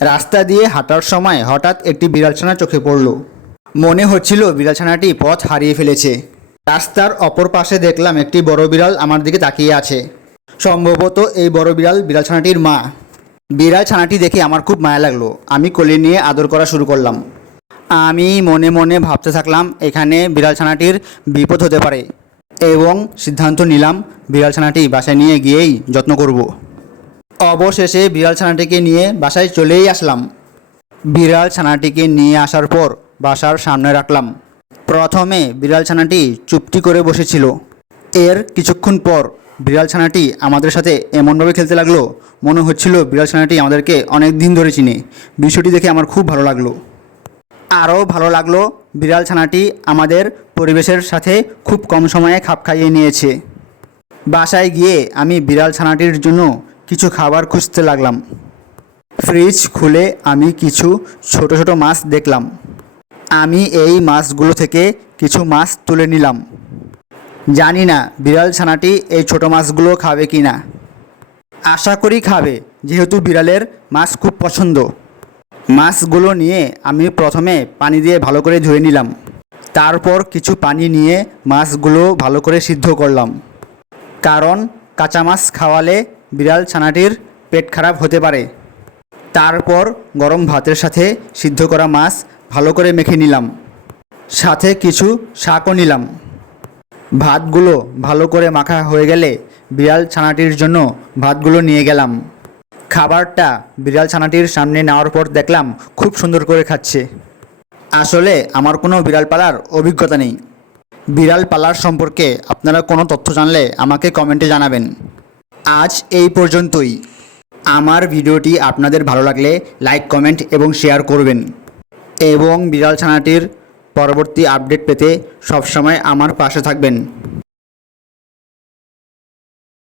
রাস্তা দিয়ে হাঁটার সময় হঠাৎ একটি বিড়ালছানা চোখে পড়ল। মনে হচ্ছিল বিড়ালছানাটি পথ হারিয়ে ফেলেছে। রাস্তার অপর পাশে দেখলাম একটি বড় বিড়াল আমার দিকে তাকিয়ে আছে। সম্ভবত এই বড় বিড়াল বিড়ালছানাটির মা। বিড়াল ছানাটি দেখে আমার খুব মায়া লাগল। আমি কোলে নিয়ে আদর করা শুরু করলাম। আমি মনে মনে ভাবতে থাকলাম, এখানে বিড়াল ছানাটির বিপদ হতে পারে। এবং সিদ্ধান্ত নিলাম, বিড়াল ছানাটি বাসায় নিয়ে গিয়েই যত্ন করব। অবশেষে বিড়াল ছানাটিকে নিয়ে বাসায় চলেই আসলাম। বিড়াল ছানাটিকে নিয়ে আসার পর বাসার সামনে রাখলাম। প্রথমে বিড়াল ছানাটি চুপটি করে বসেছিল। এর কিছুক্ষণ পর বিড়াল ছানাটি আমাদের সাথে এমনভাবে খেলতে লাগল, মনে হচ্ছিল বিড়াল ছানাটি আমাদেরকে অনেক দিন ধরে চিনে। বিষয়টি দেখে আমার খুব ভালো লাগল। আরও ভালো লাগল, বিড়াল ছানাটি আমাদের পরিবেশের সাথে খুব কম সময়ে খাপ খাইয়ে নিয়েছে। বাসায় গিয়ে আমি বিড়াল ছানাটির জন্য কিছু খাবার খুঁজতে লাগলাম। ফ্রিজ খুলে আমি কিছু ছোট ছোট মাছ দেখলাম। আমি এই মাছগুলো থেকে কিছু মাছ তুলে নিলাম। জানি না বিড়াল ছানাটি এই ছোট মাছগুলো খাবে কি না। আশা করি খাবে, যেহেতু বিড়ালের মাছ খুব পছন্দ। মাছগুলো নিয়ে আমি প্রথমে পানি দিয়ে ভালো করে ধুয়ে নিলাম। তারপর কিছু পানি নিয়ে মাছগুলো ভালো করে সিদ্ধ করলাম। কারণ কাঁচা মাছ খাওয়ালে বিড়াল ছানাটির পেট খারাপ হতে পারে। তারপর গরম ভাতের সাথে সিদ্ধ করা মাছ ভালো করে মেখে নিলাম। সাথে কিছু শাকও নিলাম। ভাতগুলো ভালো করে মাখা হয়ে গেলে বিড়াল ছানাটির জন্য ভাতগুলো নিয়ে গেলাম। খাবারটা বিড়াল ছানাটির সামনে নেওয়ার পর দেখলাম খুব সুন্দর করে খাচ্ছে। আসলে আমার কোনো বিড়াল পালার অভিজ্ঞতা নেই। বিড়াল পালার সম্পর্কে আপনারা কোনো তথ্য জানলে আমাকে কমেন্টে জানাবেন। আজ এই পর্যন্তই। আমার ভিডিওটি আপনাদের ভালো লাগলে লাইক, কমেন্ট এবং শেয়ার করবেন। এবং বিড়াল ছানাটির পরবর্তী আপডেট পেতে সবসময় আমার পাশে থাকবেন।